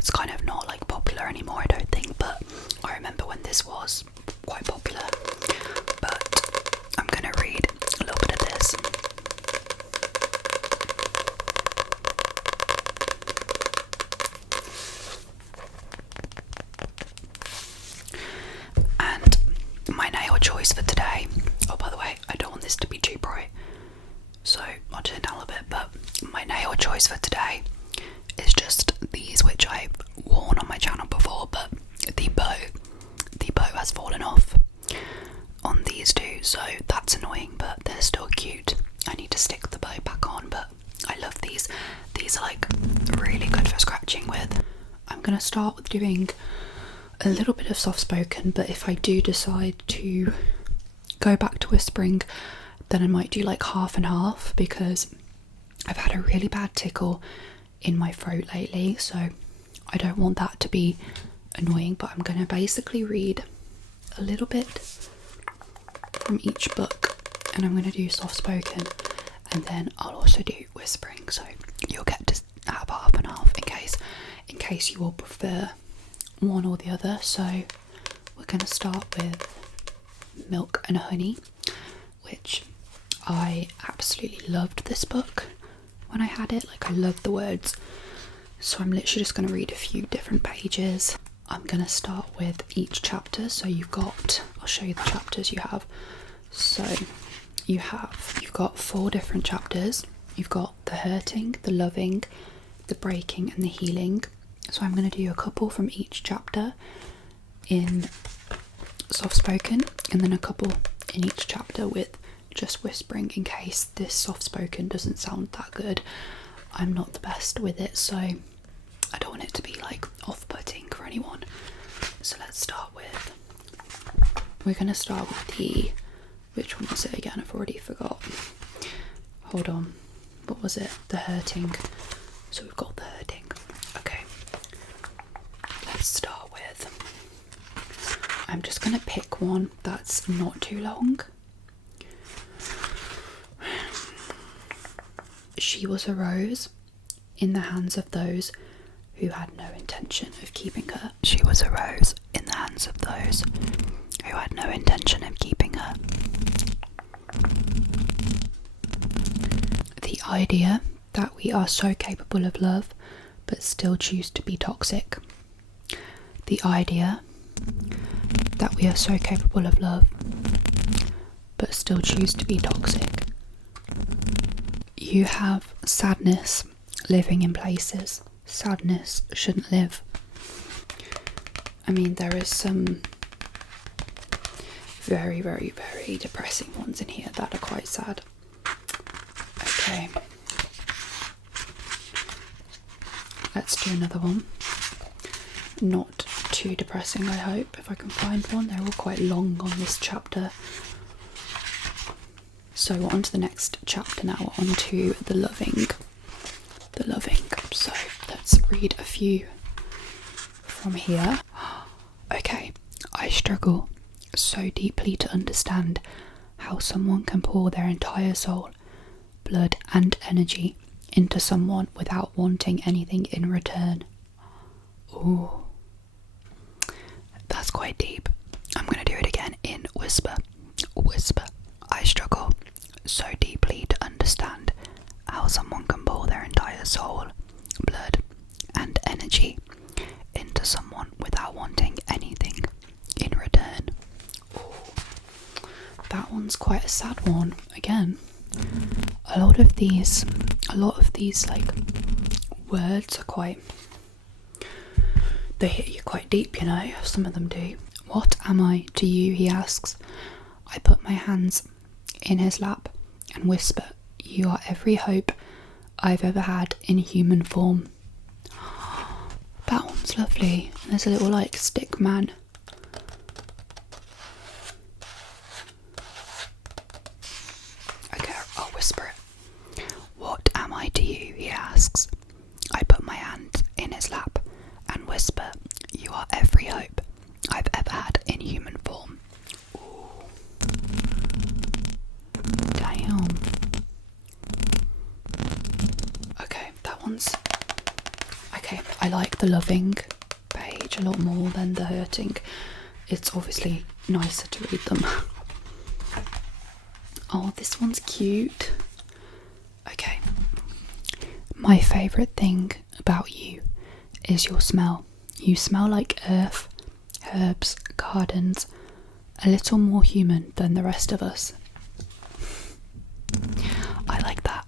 it's kind of not like popular anymore, I don't think, but I remember when this was quite popular. But I'm gonna read a little bit of this. And my nail choice for today, oh by the way, I don't want this to be too bright, so I'll turn it down a little bit, but my nail choice for today is just these, which I've worn on my channel before, but the bow has fallen off on these two, so that's annoying, but they're still cute. I need to stick the bow back on, but I love these. These are like really good for scratching with. I'm gonna start with doing a little bit of soft spoken, but if I do decide to go back to whispering, then I might do like half and half, because I've had a really bad tickle in my throat lately, so I don't want that to be annoying. But I'm gonna basically read a little bit from each book, and I'm gonna do soft spoken, and then I'll also do whispering, so you'll get to have half and half in case you all prefer one or the other. So we're gonna start with Milk and Honey, which I absolutely loved this book when I had it. Like, I loved the words, so I'm literally just going to read a few different pages. I'm going to start with each chapter. So you've got, I'll show you the chapters you have. So you've got 4 different chapters. You've got the hurting, the loving, the breaking, and the healing. So I'm going to do a couple from each chapter in soft spoken, and then a couple in each chapter with just whispering, in case this soft spoken doesn't sound that good. I'm not the best with it, so I don't want it to be like off-putting for anyone. So let's start with, we're going to start with the, which one was it again? I've already forgot. Hold on, what was it? The hurting. So we've got the hurting. Okay, let's start with, I'm just going to pick one that's not too long. She was a rose in the hands of those who had no intention of keeping her. She was a rose in the hands of those who had no intention of keeping her. The idea that we are so capable of love but still choose to be toxic. The idea that we are so capable of love but still choose to be toxic. You have sadness living in places sadness shouldn't live. I mean, there is some very, very, very depressing ones in here that are quite sad. Okay, let's do another one. Not too depressing, I hope, if I can find one. They're all quite long on this chapter. So we're on to the next chapter now, on to the loving. The loving. So let's read a few from here. Okay, I struggle so deeply to understand how someone can pour their entire soul, blood and energy into someone without wanting anything in return. Ooh, that's quite deep. I'm going to do it again in whisper. Whisper. I struggle so deeply to understand how someone can pour their entire soul, blood and energy into someone without wanting anything in return. Ooh, that one's quite a sad one. Again, a lot of these like words are quite, they hit you quite deep, you know. Some of them do. What am I to you, he asks. I put my hands in his lap and whisper, you are every hope I've ever had in human form. That one's lovely. And there's a little like stick man. Okay, I'll whisper it. What am I to you, he asks. I put my hand in his lap and whisper, you are every hope I've ever had in human form. Ooh. Damn. Okay, that one's... Okay, Okay, I like the loving page a lot more than the hurting. It's obviously nicer to read them. Oh, this one's cute. Okay. My favourite thing about you is your smell. You smell like earth, herbs, gardens, a little more human than the rest of us. I like that.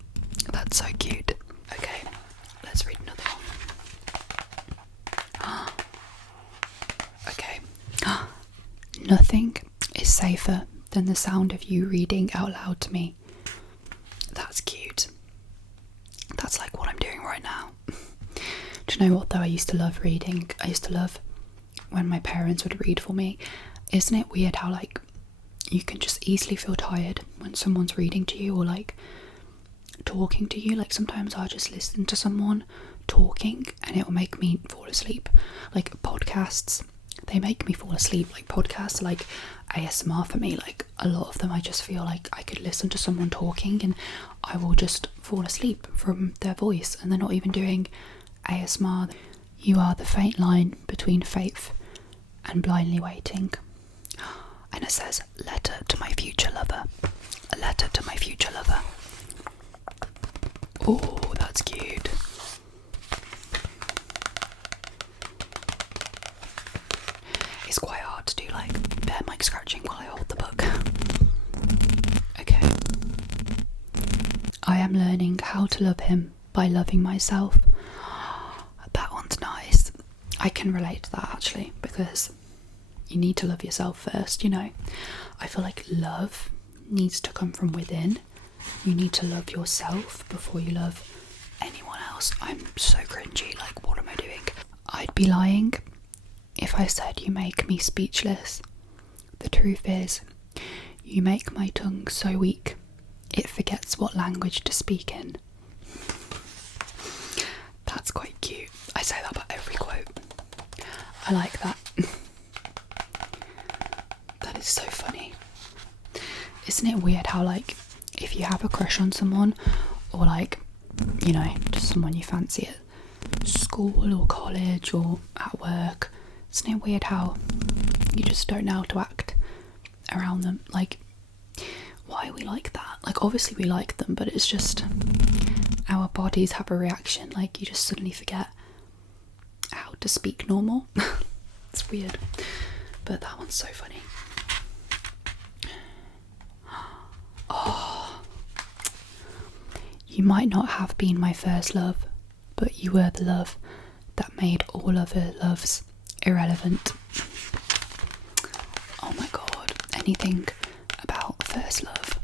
That's so cute. Okay, let's read another one. Okay. Nothing is safer than the sound of you reading out loud to me. That's cute. That's like what I'm doing right now. Do you know what though? I used to love reading. I used to love when my parents would read for me. Isn't it weird how like you can just easily feel tired when someone's reading to you or like talking to you? Like sometimes I'll just listen to someone talking and it will make me fall asleep. Like podcasts, they make me fall asleep. Like podcasts are like ASMR for me. Like a lot of them I just feel like I could listen to someone talking and I will just fall asleep from their voice and they're not even doing ASMR. You are the faint line between faith and blindly waiting. And it says, letter to my future lover. A letter to my future lover. Oh, that's cute. It's quite hard to do like bare mic scratching while I hold the book. Okay. I am learning how to love him by loving myself. That one's nice. I can relate to that actually, because you need to love yourself first, you know. I feel like love needs to come from within. You need to love yourself before you love anyone else. I'm so cringy, like what am I doing? I'd be lying if I said you make me speechless. The truth is, you make my tongue so weak, it forgets what language to speak in. That's quite cute. I say that about every quote. I like that. That is so funny. Isn't it weird how like if you have a crush on someone or like, you know, just someone you fancy at school or college or at work, isn't it weird how you just don't know how to act around them? Like, why are we like that? Like obviously we like them, but it's just our bodies have a reaction. Like you just suddenly forget how to speak normal. It's weird, but that one's so funny. Oh, you might not have been my first love, but you were the love that made all other loves irrelevant. Oh my god, anything about first love,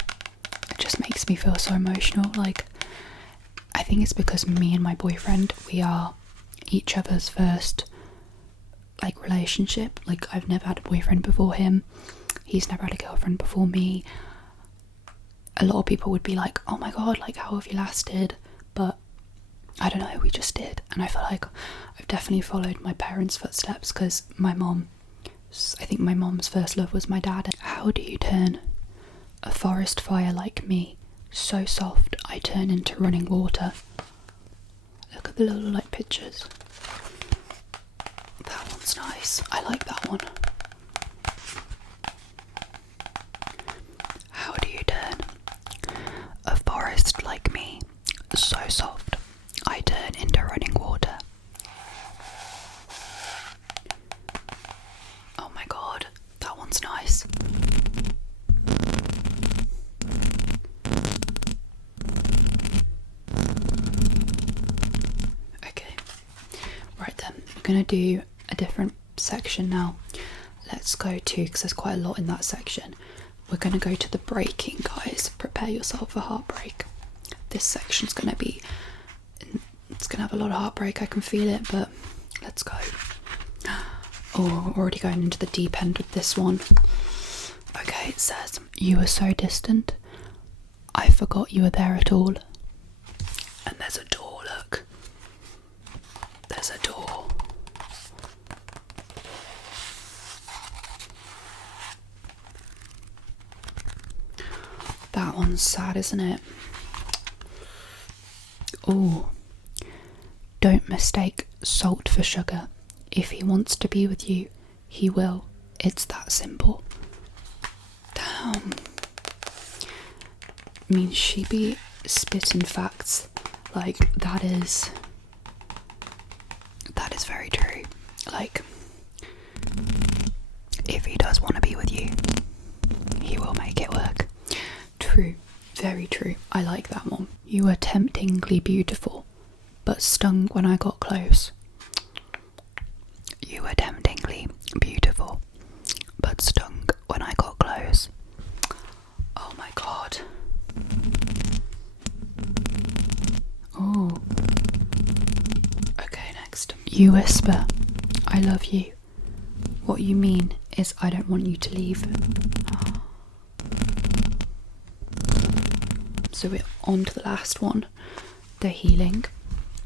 it just makes me feel so emotional. Like I think it's because me and my boyfriend, we are each other's first like relationship. Like I've never had a boyfriend before him, he's never had a girlfriend before me. A lot of people would be like, oh my god, like how have you lasted? But I don't know, we just did. And I feel like I've definitely followed my parents' footsteps, because I think my mom's first love was my dad. How do you turn a forest fire like me so soft I turn into running water? Look at the little like pictures. That one's nice. I like that one. How do you turn a forest like me so soft I turn into running water? Oh my god, that one's nice. Okay, right then, we're gonna do a different section now. Let's go to, because there's quite a lot in that section, we're gonna go to the breaking, guys. Prepare yourself for heartbreak. This section's gonna be, it's gonna have a lot of heartbreak, I can feel it, but let's go. Oh, we're already going into the deep end with this one. Okay, it says, you were so distant, I forgot you were there at all. And there's a door, look. There's a door. That one's sad, isn't it? Oh, don't mistake salt for sugar. If he wants to be with you, he will. It's that simple. Damn. I mean, she be spitting facts. Like, that is very true. Like, if he does want to be with you, he will make it work. True. Very true. I like that one. You were temptingly beautiful, but stung when I got close. You were temptingly beautiful, but stung when I got close. Oh my god. Oh. Okay, next. You whisper, I love you. What you mean is I don't want you to leave. So we're on to the last one, the healing.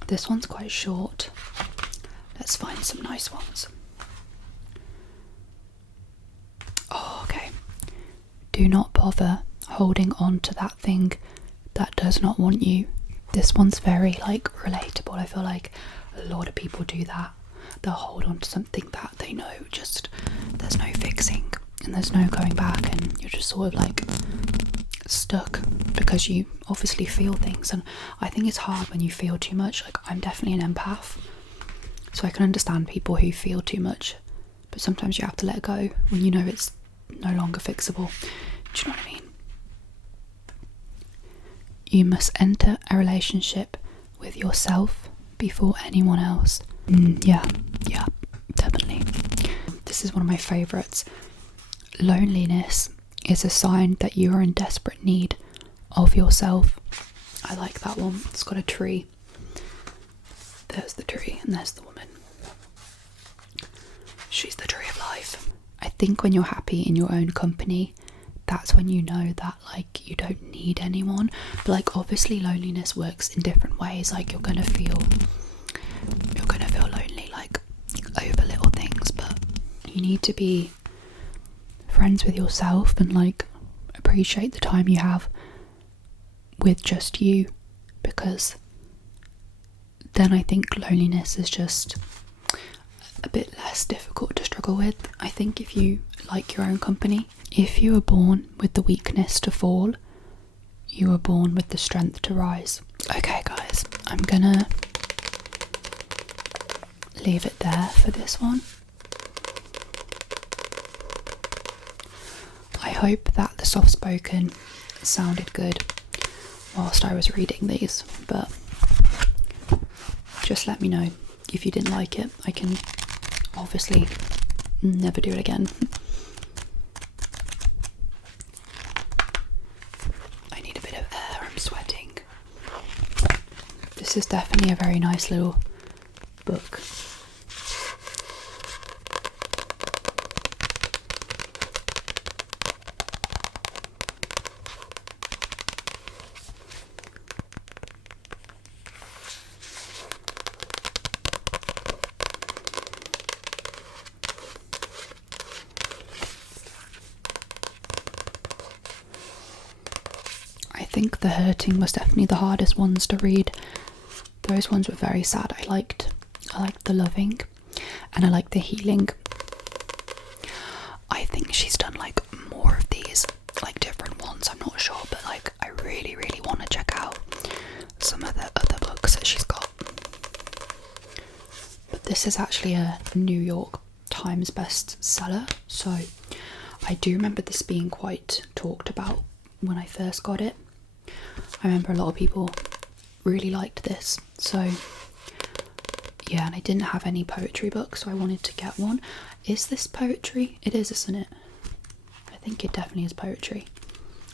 This one's quite short. Let's find some nice ones. Oh, okay. Do not bother holding on to that thing that does not want you. This one's very like relatable. I feel like a lot of people do that. They'll hold on to something that they know just there's no fixing and there's no going back, and you're just sort of like stuck because you obviously feel things. And I think it's hard when you feel too much. Like, I'm definitely an empath, so I can understand people who feel too much, but sometimes you have to let go when you know it's no longer fixable. Do you know what I mean? You must enter a relationship with yourself before anyone else. Yeah, definitely. This is one of my favourites. Loneliness is a sign that you are in desperate need of yourself. I like that one. It's got a tree. There's the tree and there's the woman. She's the tree of life. I think when you're happy in your own company, that's when you know that like you don't need anyone. But like, obviously loneliness works in different ways. Like, you're gonna feel lonely like over little things, but you need to be friends with yourself and like appreciate the time you have with just you, because then I think loneliness is just a bit less difficult to struggle with. I think if you like your own company, if you were born with the weakness to fall, you were born with the strength to rise. Okay guys, I'm gonna leave it there for this one. I hope that the soft spoken sounded good whilst I was reading these, but just let me know if you didn't like it. I can obviously never do it again. I need a bit of air, I'm sweating. This is definitely a very nice little book. I think the hurting was definitely the hardest ones to read. Those ones were very sad. I liked the loving and I liked the healing. I think she's done like more of these, like different ones, I'm not sure, but like I really want to check out some of the other books that she's got. But this is actually a New York Times bestseller, so I do remember this being quite talked about when I first got it. I remember a lot of people really liked this, so yeah. And I didn't have any poetry books, so I wanted to get one. Is this poetry? It is, isn't it? I think it definitely is poetry.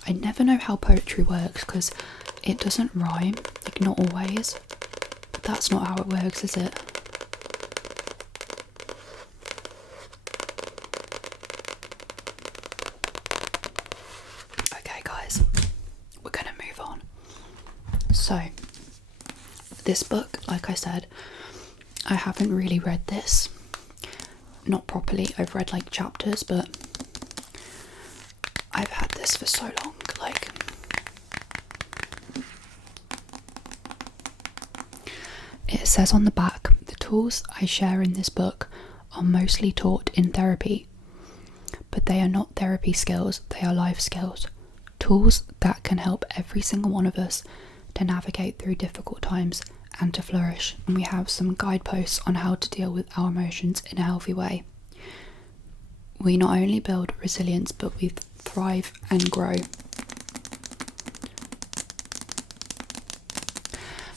I never know how poetry works because it doesn't rhyme, like not always. But that's not how it works, is it? Okay guys, we're gonna move on. So this book, like I said, I haven't really read this, not properly. I've read like chapters, but I've had this for so long. Like, it says on the back, the tools I share in this book are mostly taught in therapy, but they are not therapy skills, they are life skills. Tools that can help every single one of us to navigate through difficult times and to flourish. And we have some guideposts on how to deal with our emotions in a healthy way. We not only build resilience, but we thrive and grow.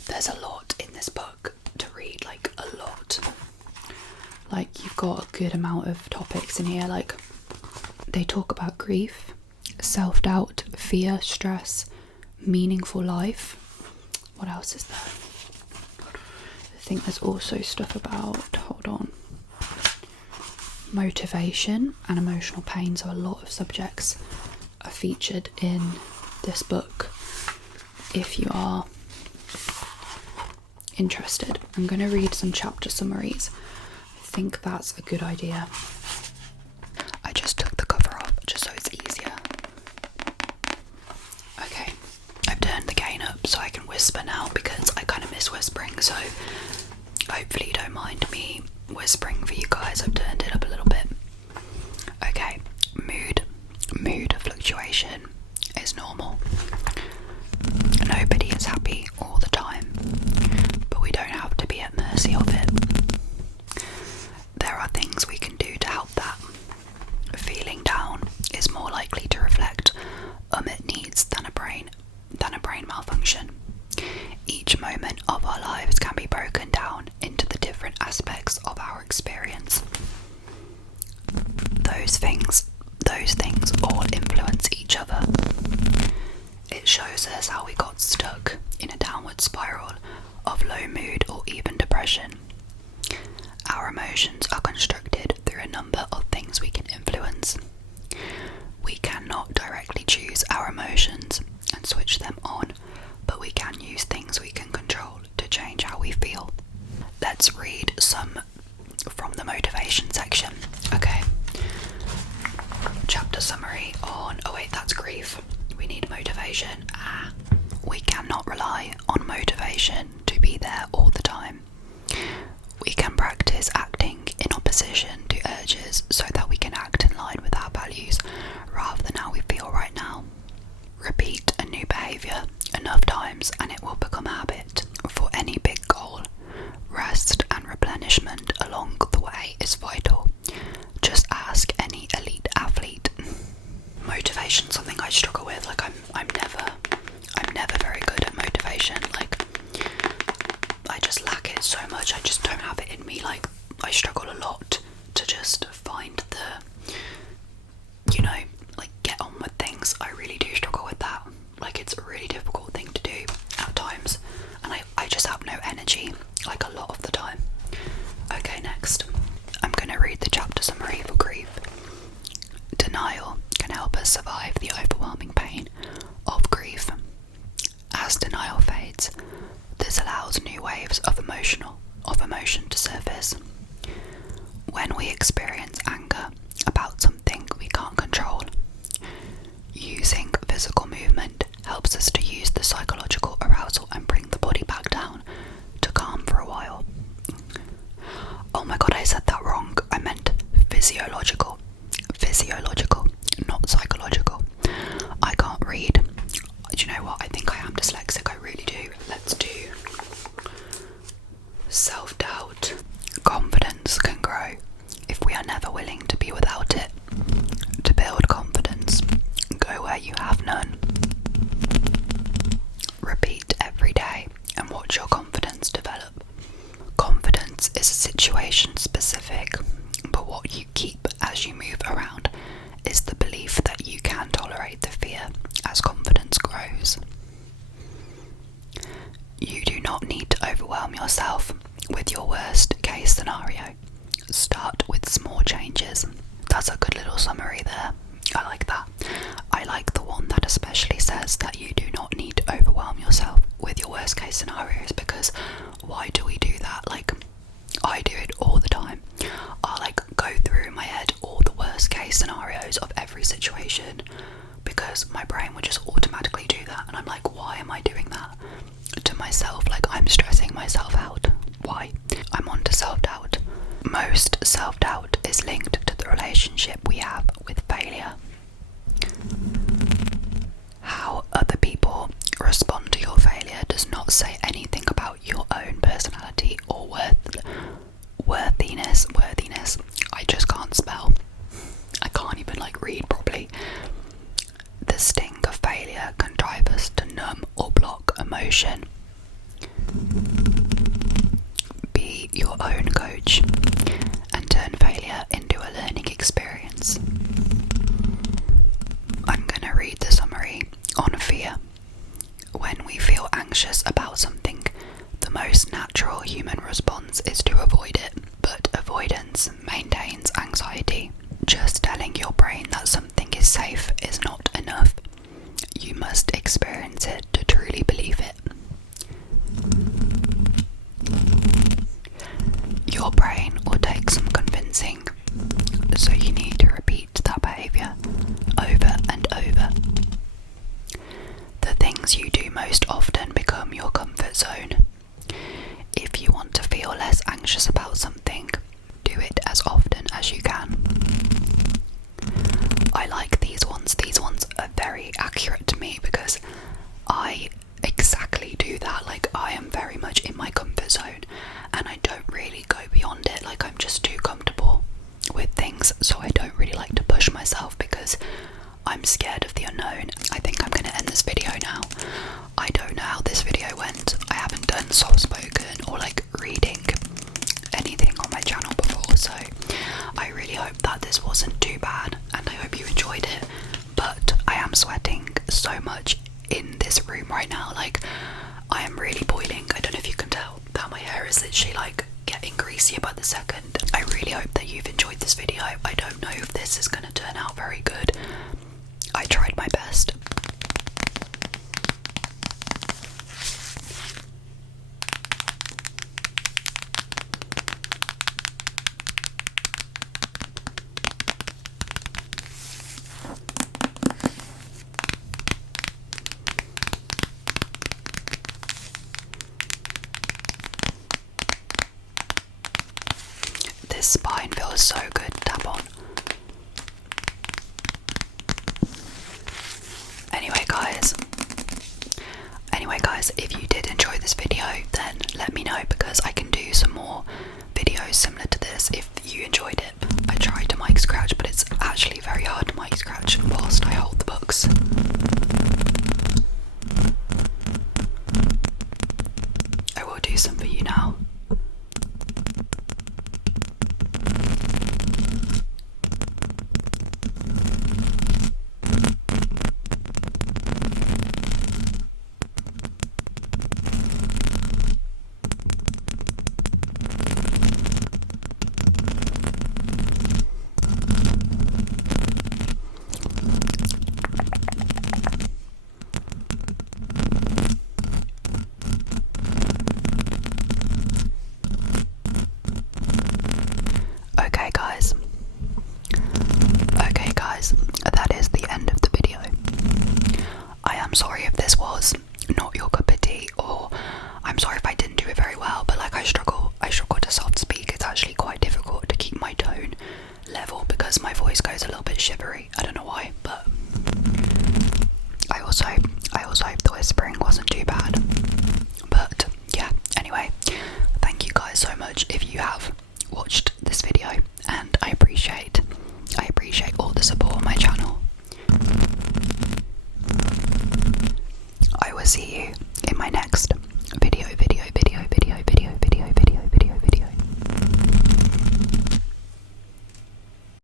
There's a lot in this book to read, like a lot. Like, you've got a good amount of topics in here. Like, they talk about grief, self-doubt, fear, stress, meaningful life. What else is there? I think there's also stuff about, hold on, motivation and emotional pain. So a lot of subjects are featured in this book. If you are interested, I'm going to read some chapter summaries. I think that's a good idea. I just took the cover off just so it's easier. Okay, I've turned the gain up so I can whisper now because I kind of miss whispering, so hopefully you don't mind me whispering for you guys. I've turned it up a little bit. Okay, mood fluctuation is normal. Nobody is happy all the time, but we don't have to be at mercy of it. There are things we can do to help that. Feeling down is more likely to reflect unmet needs than a brain malfunction. Each moment of our lives can be broken down into the different aspects of our experience. Those things all influence each other. It shows us how we got stuck in a downward spiral of low mood or even depression. Our emotions are constructed through a number of things we can influence. We cannot directly choose our emotions and switch them on, but we can use things we can control to change how we feel. Let's read some from the motivation section. Okay. Chapter summary on, oh wait, that's grief. We need motivation. We cannot rely on motivation to be there all the time. We can practice acting in opposition to urges so that we can act in line with our values rather than how we feel right now. Repeat a new behaviour enough times and it will become a habit. For any big goal, rest and replenishment along the way is vital. Just ask any elite athlete. Motivation is something I struggle with. Like I'm never very good at motivation. Like, I just lack it so much. I just don't have it in me. Like, I struggle a lot to just find the, like, get on with things. I really do struggle with that. Like, it's a really difficult thing to do at times, and I just have no energy, like, a lot of the time. Okay, next. I'm gonna read the chapter summary for grief. Denial can help us survive the overwhelming pain of grief. As denial fades, this allows new waves of emotion to surface. When we experience anger about something we can't control, using physical movement helps us to use the psychological arousal and bring the body back down to calm for a while. Oh my god, I said that wrong. I meant physiological. Physiological, not psychological. I can't read. Do you know what? I think I am dyslexic. I really do. Let's do self-doubt. Confidence can grow if we are never willing to be without it. To build confidence, go where you have none. Repeat every day and watch your confidence develop. Confidence is situation specific, but what you keep as you move around is the belief that you can tolerate the fear as confidence grows. You do not need to overwhelm yourself with your worst case scenario. Start with small changes. That's a good little summary there. I like that. I like the one that especially says that you do not need to overwhelm yourself with your worst case scenarios, because why do we do that? Like, I do it all the time. I'll like go through in my head all the worst case scenarios of every situation because my brain would just automatically do that, and I'm like, why am I doing that to myself? Like, I'm stressing myself out. Why? I'm on to explain or take some convincing, so you need to repeat that behaviour over and over. The things you do most often become your comfort zone. If you want to feel less anxious about something, do it as often as you can. I like these ones. These ones are very accurate to me because I exactly do that. Like, I am very much in my comfort zone and I don't really go beyond it. Like, I'm just too comfortable with things, so I don't really like to push myself because I'm scared of the unknown. I think I'm going to end this video now. I don't know how this video went. I haven't done soft spoken or like reading anything on my channel before, so I really hope that this wasn't too bad and I hope you enjoyed it. But I am sweating so much in this room right now. Like, I am really boiling. I don't know if you can tell that my hair is literally like getting greasier by the second. I really hope that you've enjoyed this video. I don't know if this is going to turn out very good. I tried my best. This spine feels so good to tap on. Anyway guys, if you did enjoy this video, then let me know, because I can do some more videos similar to this if you enjoyed it. I tried to mic scratch, but it's actually very hard to mic scratch whilst I hold the books. I will do some for you now. Okay guys, that is the end of the video. I am sorry if this was not your cup of tea, or I'm sorry if I didn't do it very well, but like I struggle to soft speak. It's actually quite difficult to keep my tone level because my voice goes a little bit shivery. I don't know why, but I also hope the whispering wasn't too bad. But yeah, anyway, thank you guys so much if you have watched this video, and I appreciate all the support on my channel. I will see you in my next